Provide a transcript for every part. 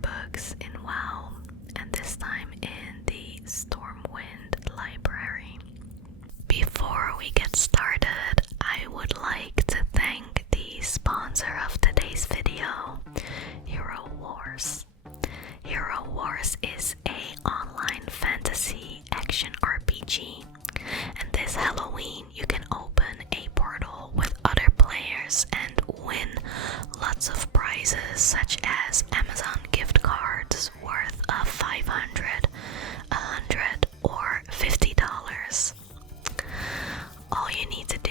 books in WoW, and this time in the Stormwind library. Before we get started, I would like to thank the sponsor of today's video, Hero Wars. Hero Wars is an online fantasy action RPG, and this Halloween you can open a portal with other players and win lots of prizes such as Amazon gift cards worth of $500, $100, or $50. All you need to do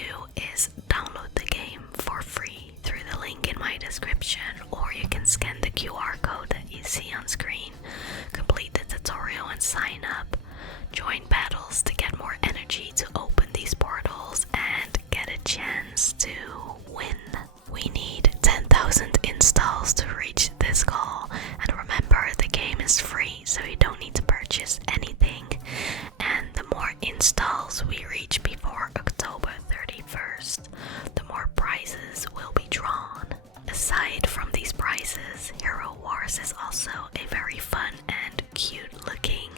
is download the game for free through the link in my description, or you can scan the QR code that you see on screen, complete the tutorial and sign up. Join battles to get more energy to open these portals and get a chance to win. We need 10,000 installs to reach this goal, and remember, the game is free, so you don't need to purchase anything, and the more installs we reach before October 31st, the more prizes will be drawn. Aside from these prizes, Hero Wars is also a very fun and cute looking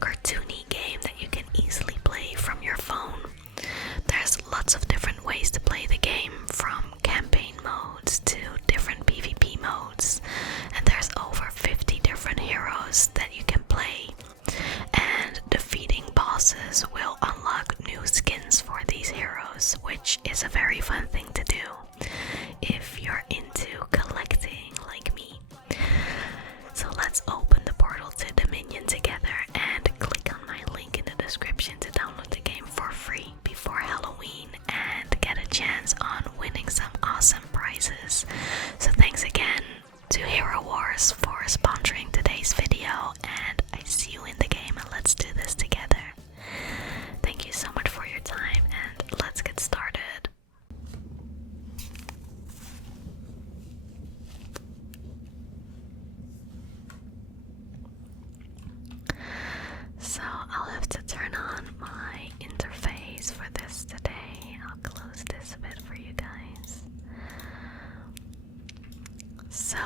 cartoony game that you can easily play from your phone. There's lots of different ways to play the game, from campaign modes to different PvP modes, and there's over 50 different heroes that you can play, and defeating bosses will unlock new skins for these heroes, which is a very fun thing to do if you're into collecting like me. So let's open the portal to Dominion together and click on my link in the description to download the game for free before Halloween and get a chance on winning some awesome prizes. So thanks again to Hero Wars for sponsoring today's video, and I see you in the game, and let's do this together. Thank you so much for your time, and let's get started. So I'll have to turn on my interface for this today. I'll close this a bit for you guys. So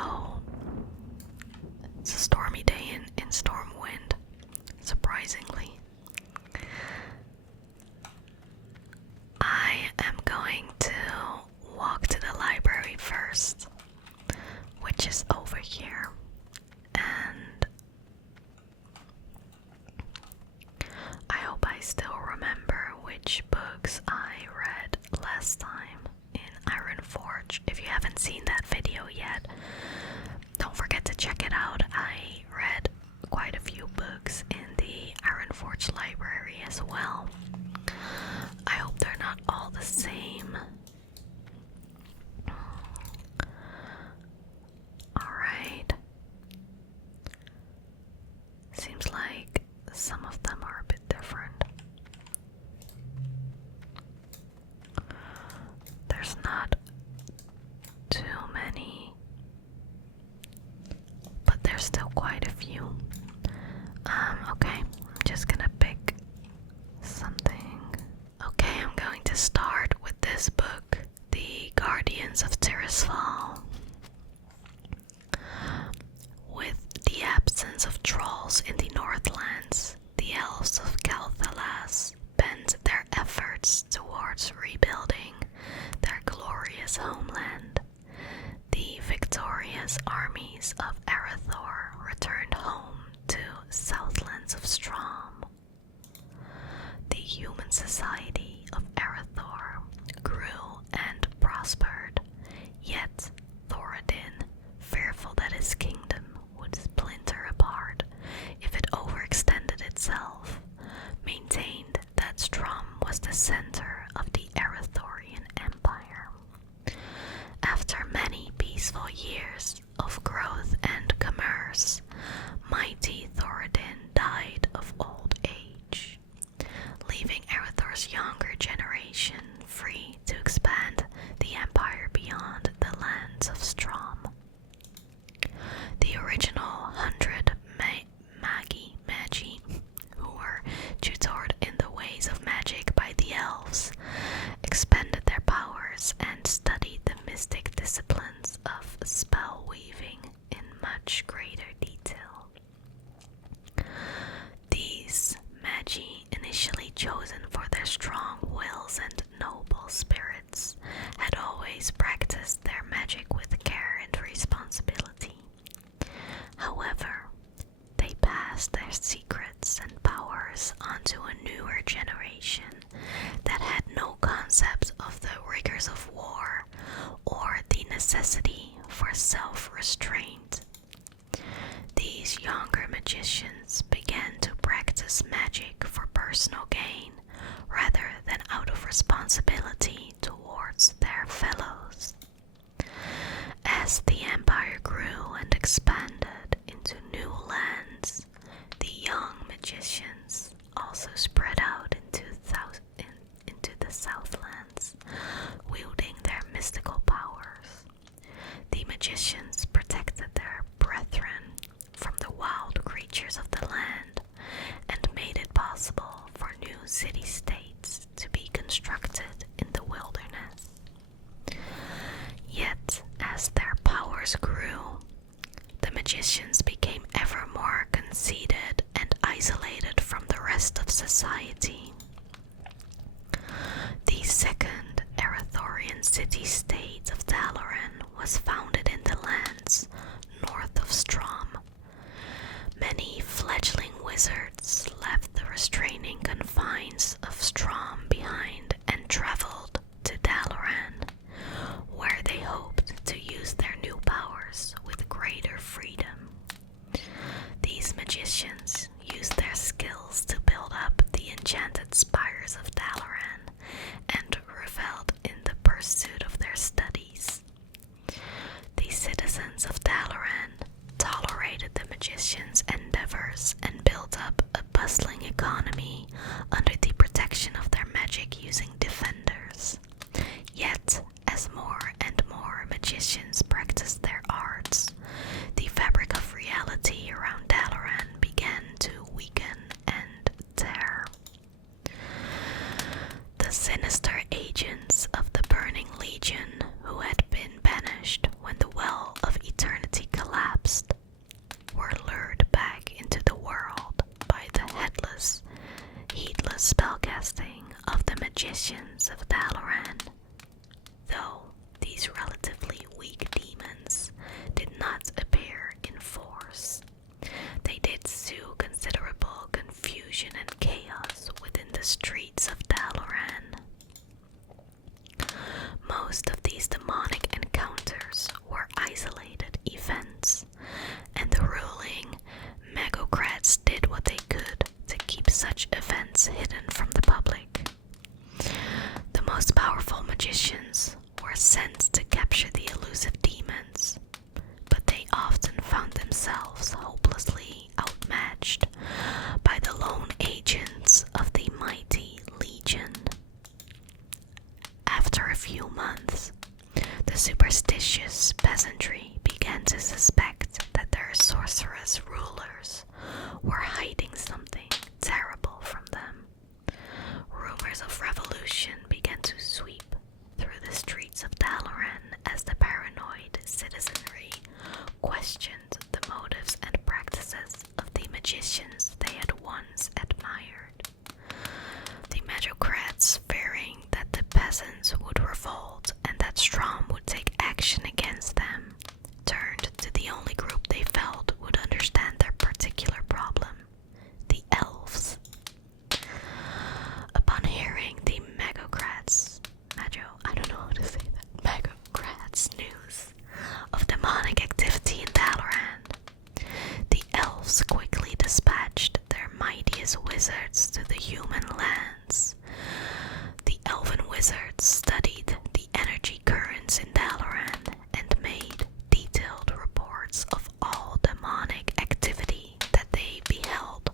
it's a stormy day in Stormwind, surprisingly. I am going to walk to the library first, which is over here, and I hope I still remember which books I read last time in Ironforge. If you haven't seen that video yet, don't forget to check it out. I read quite a few books in the Ironforge library as well. I hope they're not all the same. Alright. Seems like some of them are a bit different. There's not too many, but there's still quite a few. Okay, I'm just gonna pick something. Okay, I'm going to start with this book, The Guardians of Tirisfal. With the absence of trolls in the Northlands, the elves of Calthalas bent their efforts towards rebuilding their glorious homeland. The victorious armies of Arathor returned home to Southlands of Strom. The human society of Arathor grew and prospered, yet Thoradin, fearful that his kingdom would splinter apart if it overextended itself, maintained that Strom was the center of the Arathorian Empire. After many peaceful years of growth and commerce, mighty Thoradin died of old age, leaving Arathor's younger generation free to expand the empire beyond the lands of Strom. magicians began to practice magic for personal gain rather than out of responsibility towards their fellows. As the empire grew and expanded into new lands, the young magicians also spread out into the Southlands, wielding their mystical powers. The magicians protected their brethren from the wild creatures of the land and made it possible for new city-states to be constructed in the wilderness. Yet, as their powers grew, the magicians became ever more conceited and isolated from the rest of society. The second Arathorian city-state of Dalaran was founded in the lands north of Strom. Many fledgling wizards left the restraining confines of Strom behind and traveled to Dalaran, where they hoped to use their new powers with greater freedom. These magicians used their skills to build up the enchanted spires of Dalaran and reveled in the pursuit of their studies. The citizens of Dalaran tolerated the magicians' endeavors and built up a bustling economy under the protection of their magic-using defenders. Yet, as more and more magicians practiced their arts, the fabric of reality around Dalaran began to weaken and tear. The sinister agents of the Burning Legion, who had been banished when the Well of Eternity collapsed, were lured back into the world by the heedless spellcasting of the magicians of Dalaran. Though these relatively weak demons did not appear in force, they did sow considerable confusion and chaos within the streets of Dalaran. Most of these demonic encounters were isolated events, and the ruling magocrats did what they could to keep such events hidden from the public. The most powerful magicians were sent to capture the elusive demons, but they often found themselves hopelessly outmatched by the lone agents of the mighty Legion. After a few months, the superstitious peasantry began to suspect that their sorceress rulers were hiding something terrible from them. Rumors of revolution began to sweep through the streets of Dalaran as the paranoid citizenry questioned the motives and practices of the magicians they had once admired. The magocrats, fearing that the peasants would revolt and that Strom would take action against them, turned to the only group they felt would understand their particular problem: the elves. Upon hearing the magocrats' news of demonic activity in Dalaran, the elves quickly dispatched their mightiest wizards to the human lands. The elven wizards studied the energy currents in Dalaran and made detailed reports of all demonic activity that they beheld.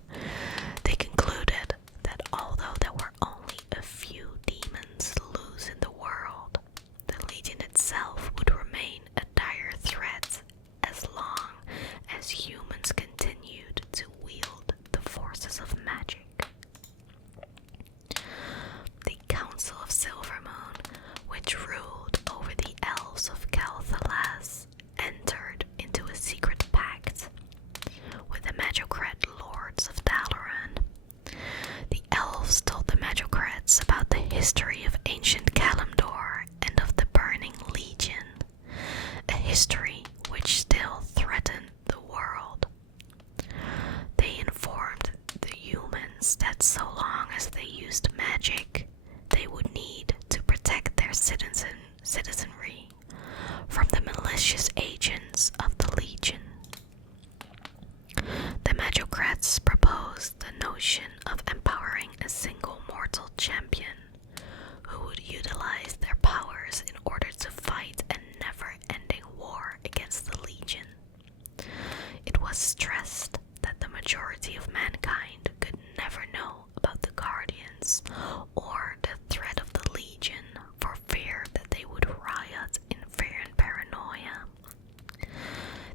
They concluded that although there were only a few demons loose in the world, the Legion itself would remain a dire threat as long as humans continued to wield the forces of magic. The Council of Silvermoon, which ruled over the elves of Calthalas, entered into a secret pact with the magocrat lords of Dalaran. The elves told the magocrats about the history of ancient Kalimdor and of the Burning Legion, a history which still threatened the world. They informed the humans that so long as they used magic, they would need to protect their citizenry from the malicious agents of the Legion. The magocrats was stressed that the majority of mankind could never know about the Guardians or the threat of the Legion for fear that they would riot in fear and paranoia.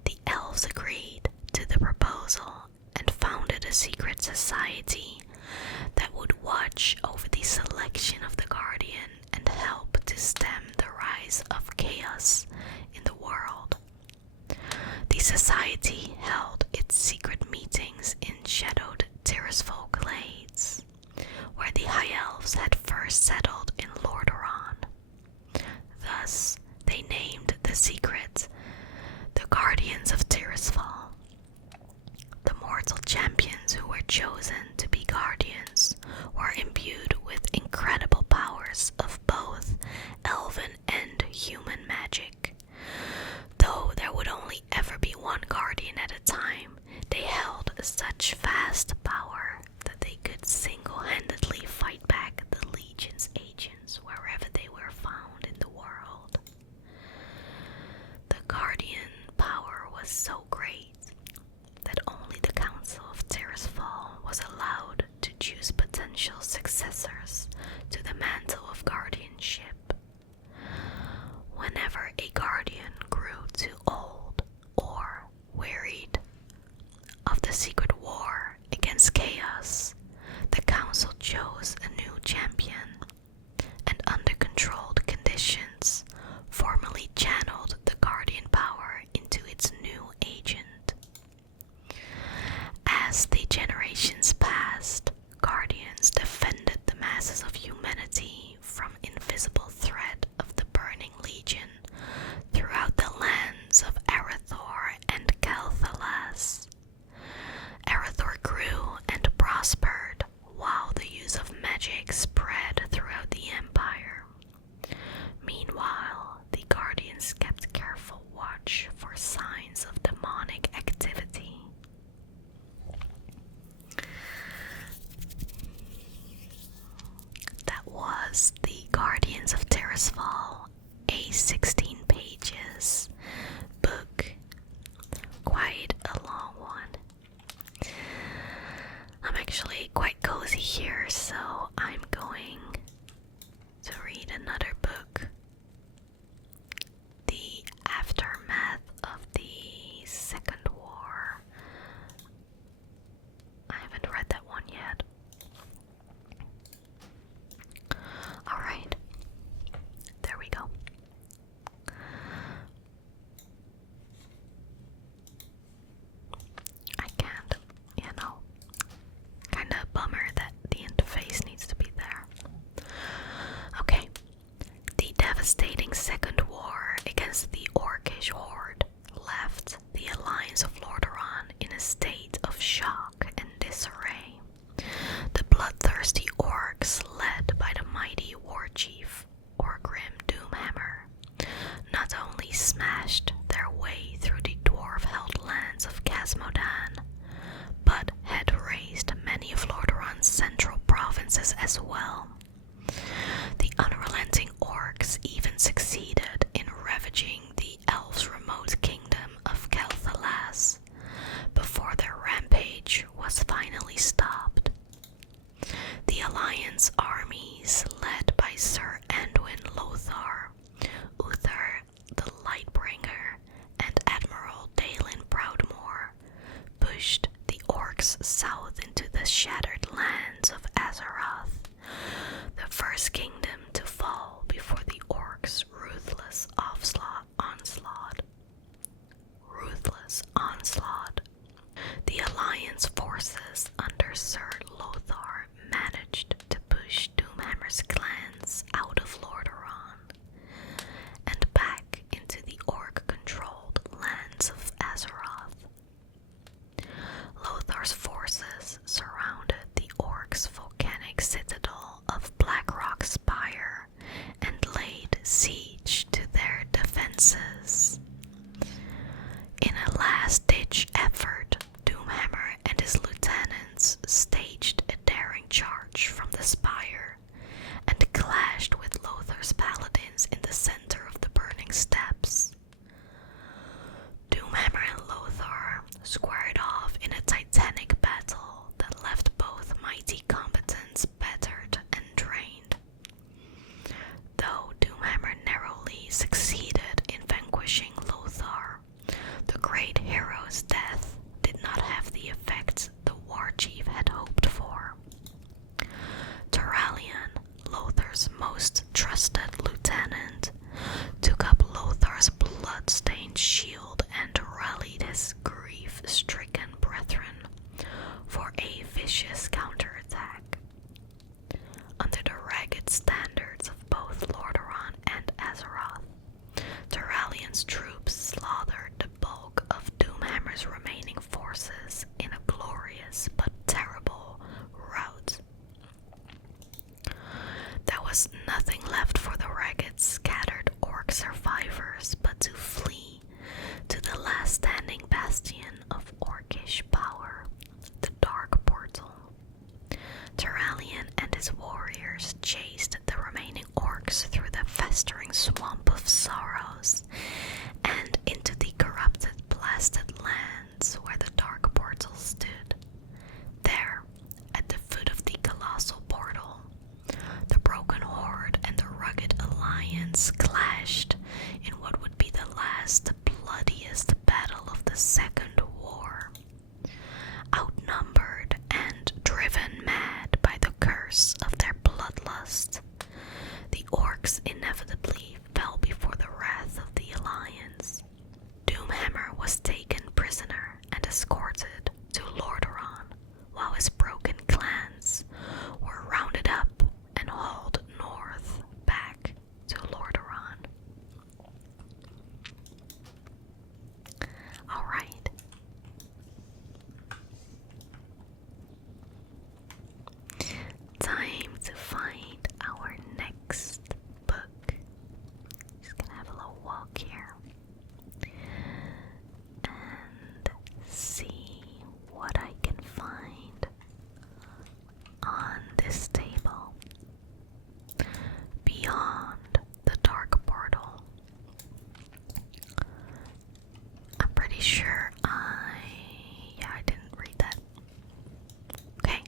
The elves agreed to the proposal and founded a secret society that would watch over the selection of the Guardian and help to stem the rise of chaos in the world. The society held its secret meetings in shadowed Tirisfal glades, where the High Elves had first settled in Lordaeron. Thus, they named the secret the Guardians of Tirisfal. The mortal champions who were chosen to be guardians were imbued with incredible powers of both elven and human magic. Though there would only ever be one guardian at a time, they held such vast power that they could single-handedly fight back the Legion's agents wherever they were found in the world. The guardian power was so great that only the Council of Tirisfal was allowed to choose potential successors to the mantle of guardianship. Whenever a guardian grew too old or wearied of the secret war against chaos, the council chose a new champion and under controlled conditions formally channeled the guardian power into its new agent. As the generations passed, guardians defended the masses of humanity from invisible threat of the burning legion throughout the lands of Arathor and Calthalas. Arathor grew and prospered while the use of magic spread throughout the empire. Meanwhile, the guardians kept careful watch for signs of demonic activity. That was the Guardians of Tirisfal, a 16 pages book, quite a long one. I'm actually quite cozy here, so I'm going to read another book, The Aftermath of the Second War. I haven't read that one yet. Alright, there we go. I can't, kinda a bummer that the interface needs to be there. Okay, the devastating Second War against the Orcish Horde left the Alliance of Lordaeron in a state of shock and disarray. The bloodthirsty orcs, led by the mighty war chief, Orgrim Doomhammer, not only smashed their way through the dwarf-held lands of Casmodan, but had razed many of Lordaeron's central provinces as well. The unrelenting orcs even succeeded in ravaging the elves' remote kingdom of Calthalas before their rampage was finally stopped. The Alliance armies, led by Sir Anduin Lothar, Uther the Lightbringer, and Admiral Dalen Proudmoore, pushed the orcs south into the shattered lands of Azeroth, the first kingdom to fall before the orcs' ruthless onslaught. The Alliance forces under Sir Lothar managed to push Doomhammer's clans out of Lordaeron and back into the orc-controlled lands of Azeroth. Lothar's forces surrounded the orcs' volcanic citadel of Blackrock Spire and laid siege to their defenses. In a last great hero's death did not have the effect the war chief had hoped for. Turalian, Lothar's most trusted lieutenant, took up Lothar's blood-stained shield and rallied his grief-stricken brethren for a vicious counterattack. Under the ragged standards of both Lordaeron and Azeroth, Turalian's troops slaughtered the bulk of Doomhammer's remaining forces in a glorious but terrible rout. There was nothing left for the ragged, scattered orc survivors but to flee to the last standing bastion of orcish power, the Dark Portal. Turalian and his warriors chased the remaining orcs through the festering swamp of sorrows and into the corrupted, blasted lands where the Dark Portal stood. There, at the foot of the colossal portal, the Broken Horde and the Rugged Alliance clashed in what would be the last, bloodiest battle of the Second War. Outnumbered and driven mad by the curse of their bloodlust, the orcs inevitably fell before the wrath of the Alliance. Doomhammer was taken prisoner and escorted to Lordaeron, while his broken clans were rounded up and hauled north back to Lordaeron. Alright. Time to find our next book. Just gonna have a little walk here and see what I can find on this table. Beyond the Dark Portal. I'm pretty sure I didn't read that. Okay.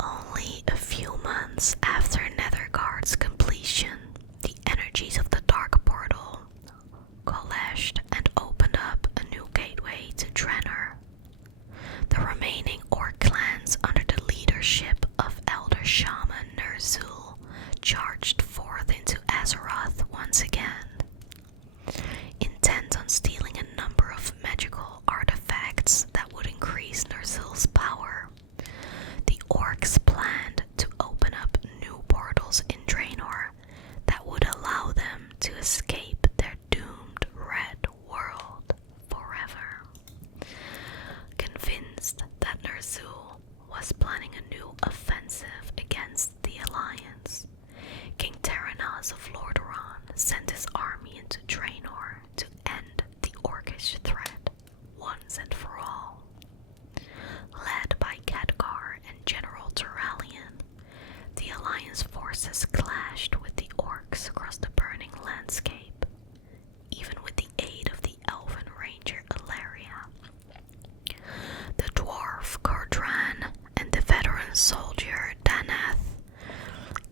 Only a few months after Netherguard's completion, the energies of the Dark Portal coalesced and opened up a new gateway to Draenor. The remaining orc clans under the leadership of Elder Shaman Ner'zhul charged forth into Azeroth once again. Intent on stealing a number of magical artifacts that would increase Ner'zhul's power, the orcs planned to open up new portals in Draenor that would allow them to escape their doomed red world forever. Convinced that Ner'zhul was planning a new offensive against the Alliance, King Terenas of Lordaeron sent his army into Draenor to end the orcish threat once and for all. Led by Khadgar and General Turalian, the Alliance forces clashed with the orcs across the burning landscape, even with the aid of the elven ranger Ilaria. The dwarf Cordran and the veteran soldier Danath,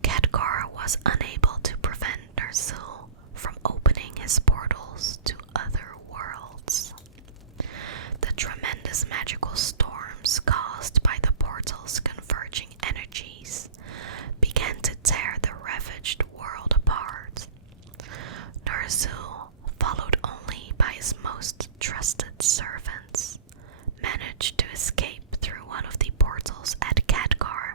Khadgar was unable to prevent Ner'zhul from opening his portals to other worlds. The tremendous magical storms caused by the portal's converging energies began to tear the ravaged world apart. Ner'zhul, followed only by his most trusted servants, managed to escape through one of the portals at Khadgar,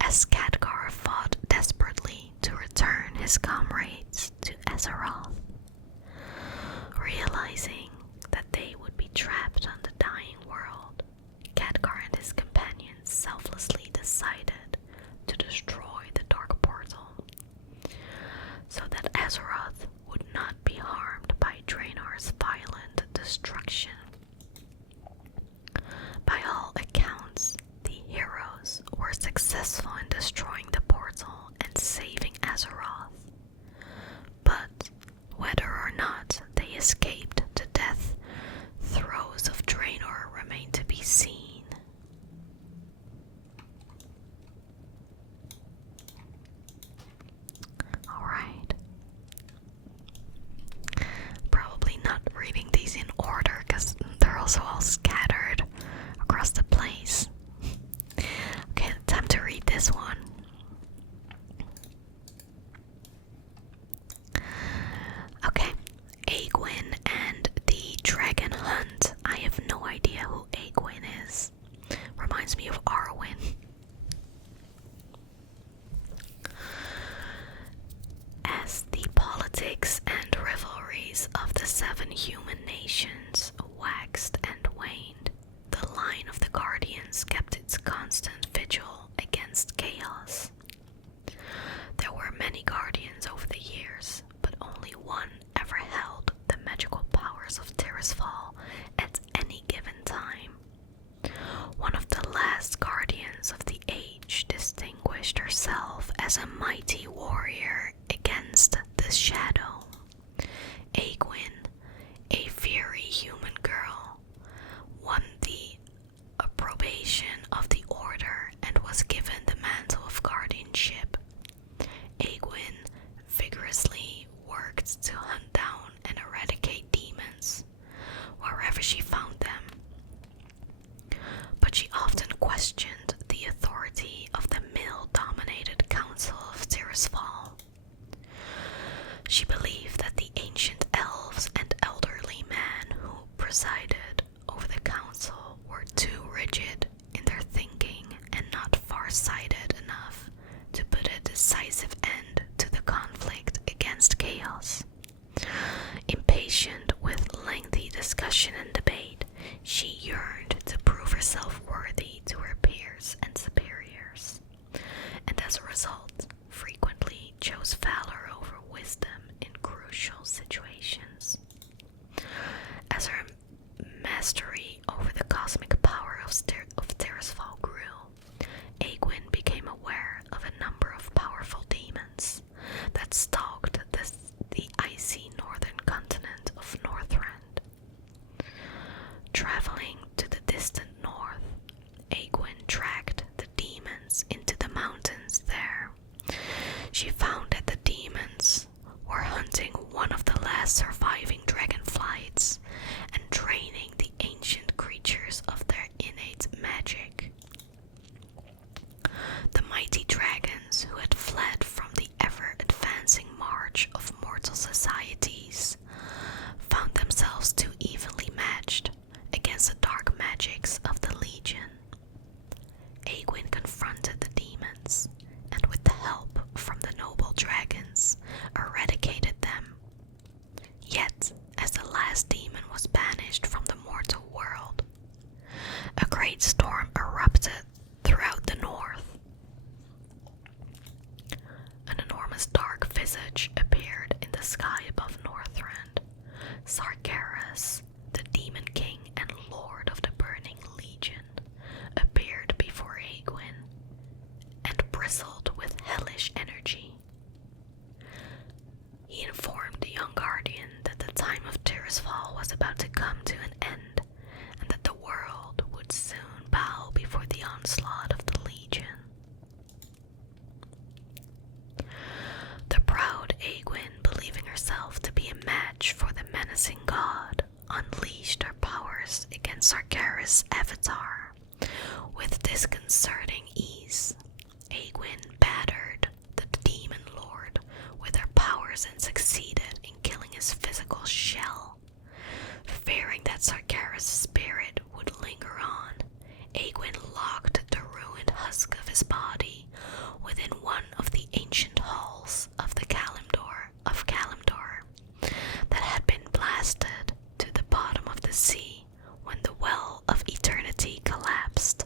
as Khadgar fought desperately to return his comrades to Azeroth. Realizing that they would be trapped on the dying world, Khadgar and his companions selflessly decided to destroy the Dark Portal, so that Azeroth would not be harmed by Draenor's violent destruction. By all accounts, the heroes were successful in destroying the portal and saving Azeroth. But whether or not they escaped to death machinations waxed and waned, the line of the Guardians kept its constant vigil against chaos. There were many Guardians over the years, but only one ever held the magical powers of Tirisfal at any given time. One of the last Guardians of the Age distinguished herself as a mighty warrior against the shadow. Egwin, a fiery human girl, won the approbation of the Order and was given the mantle of guardianship. Egwin vigorously worked to hunt down and eradicate demons wherever she found them, but she often questioned the authority of the male-dominated Council of Tirisfal. She believed that the ancient elves and elderly men who presided over the council were too rigid in their thinking and not far-sighted enough to put a decisive end to the conflict against chaos. Impatient with lengthy discussion and debate, she yearned to prove herself worthy to her peers and superiors, and as a result, frequently chose valor over wisdom in crucial situations. As her mastery over the cosmic power of Tirisfal grew, Egwin became aware of a number of powerful demons that stalked the icy northern continent of Northrend. Traveling to the distant north, Egwin tracked the demons into the mountains there. She found that the demons were hunting one of the last surviving dragonflights and draining the ancient creatures of their innate magic. The mighty dragons who had fled from the ever-advancing march of mortal societies found themselves too evenly matched against the dark magics of the Legion. Egwin confronted the demons, and with the help from the noble dragons, eradicated them. Yet, as the last demon was banished from the mortal world, a great storm erupted throughout the north. An enormous dark visage appeared in the sky above Northrend. Sargeras, the Demon King and Lord of the Burning Legion, appeared before Egwin and bristled with hellish energy. He informed the young guardian that the time of Tirisfal was about to come to an end, and that the world would soon bow before the onslaught of the Legion. The proud Egwin, believing herself to be a match for the menacing god, unleashed her powers against Sargeras' avatar. With disconcerting ease, Egwin battered the demon lord with her powers and succeeded in killing his physical shell. Fearing that Sargeras' spirit would linger on, Egwin locked the ruined husk of his body within one of the ancient halls of the Kalimdor that had been blasted to the bottom of the sea when the Well of Eternity collapsed.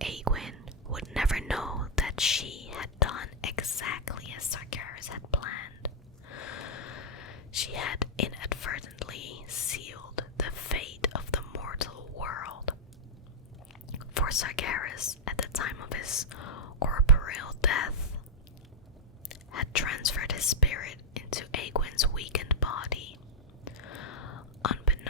Egwin would never know that she had done exactly as Sargeras had planned. She had inadvertently sealed the fate of the mortal world. For Sargeras, at the time of his corporeal death, had transferred his spirit into Egwin's weakened body. Unbeknownst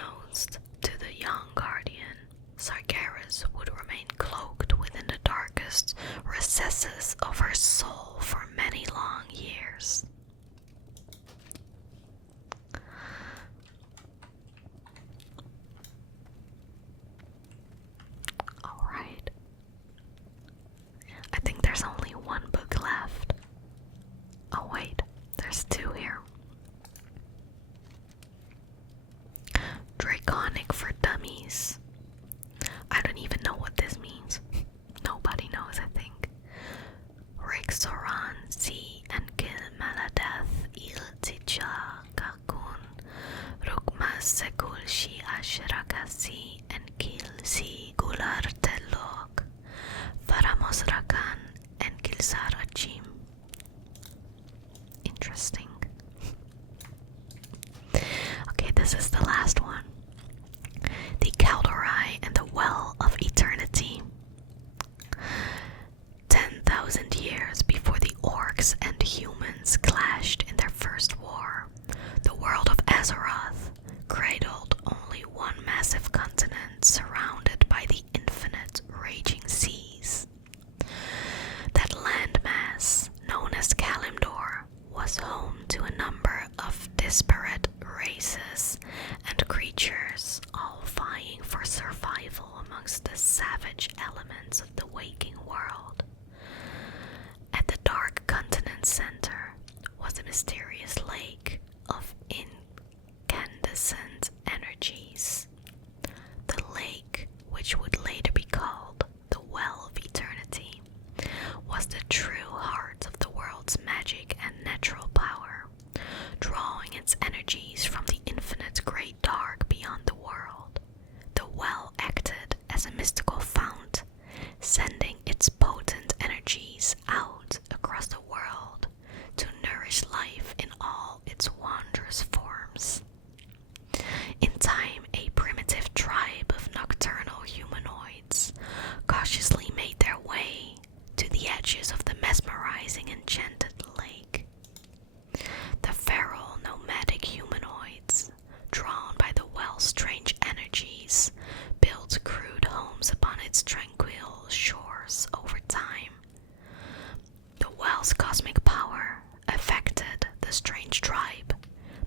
sekulshi ashrakasi and kilsi gular telok faramosrakan and kilsarachim. Interesting. Okay, this is the last one. The Kaldorai and the Well of Eternity. 10,000 years before the orcs and humans clashed in their first war, the world of Azeroth cradled only one massive continent surrounded by the infinite raging seas. That landmass, known as Kalimdor, was home to a number of disparate races and creatures, all vying for survival amongst the savage elements of the waking world. At the dark continent center was a mysterious lake of incandescent energies. The lake, which would later be called the Well of Eternity, was the true heart of the world's magic and natural power, drawing its energies from the infinite great dark beyond the world. The well acted as a mystical fount, sending its potent energies out across the world to nourish life in all its wondrous forms. In time, a primitive tribe of nocturnal humanoids cautiously made their way to the edges of the mesmerizing enchanted lake. The feral nomadic humanoids, drawn by the well's strange energies, built crude homes upon its tranquil shores over time. The well's cosmic power affected the strange tribe,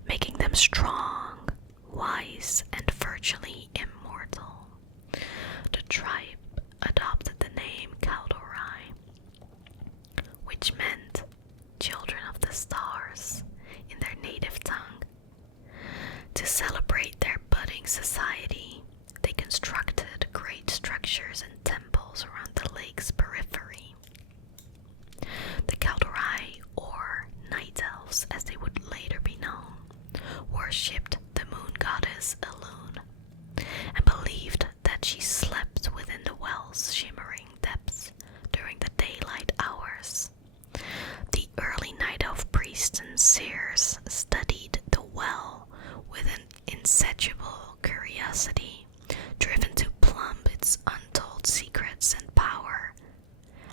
making them strong, wise, and virtually immortal. The tribe adopted the name Kaldorai, which meant children of the stars in their native tongue. To celebrate their budding society, they constructed great structures and temples around the lake's periphery. The Kaldorai, or Night Elves as they would later be known, worshipped the moon goddess Elune, and believed that she slept within the well's shimmering depths during the daylight hours. The early Night Elf priests and seers studied the well with an insatiable curiosity, driven to plumb its untold secrets and power.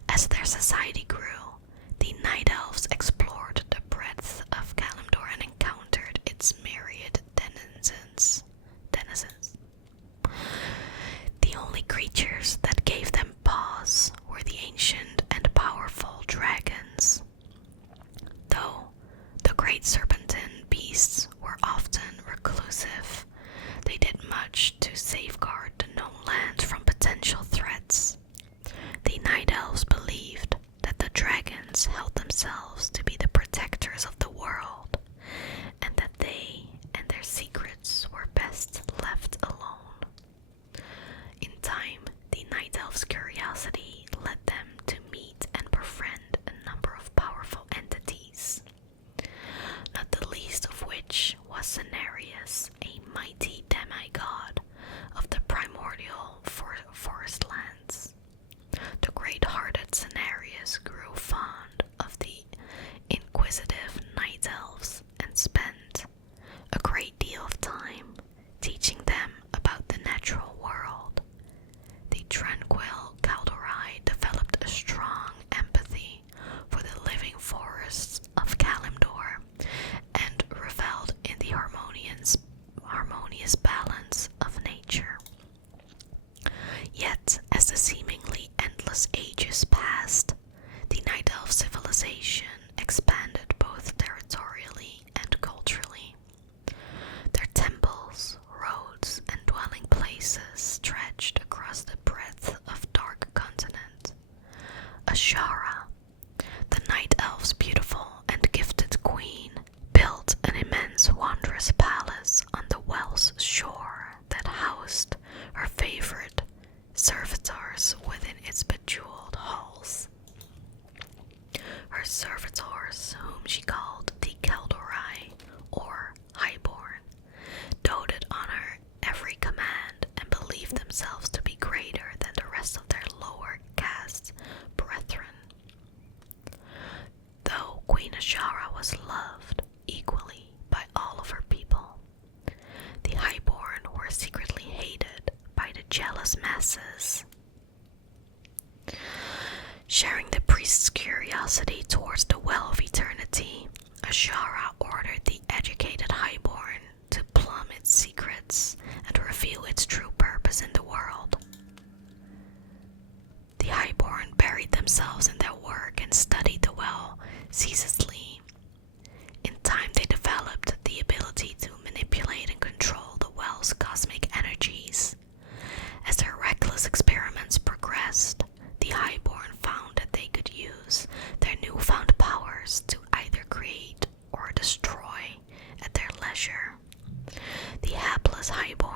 As their society grew, the Night Elves explored the breadth of Kalimdor and encountered its myriad masses. Sharing the priest's curiosity towards the Well of Eternity, Ashara ordered the educated Highborn to plumb its secrets and reveal its true purpose in the world. The Highborn buried themselves in their work and studied the well ceaselessly. In time, they developed the ability to manipulate and control the well's cosmic energies. As their reckless experiments progressed, the Highborn found that they could use their newfound powers to either create or destroy at their leisure. The hapless Highborn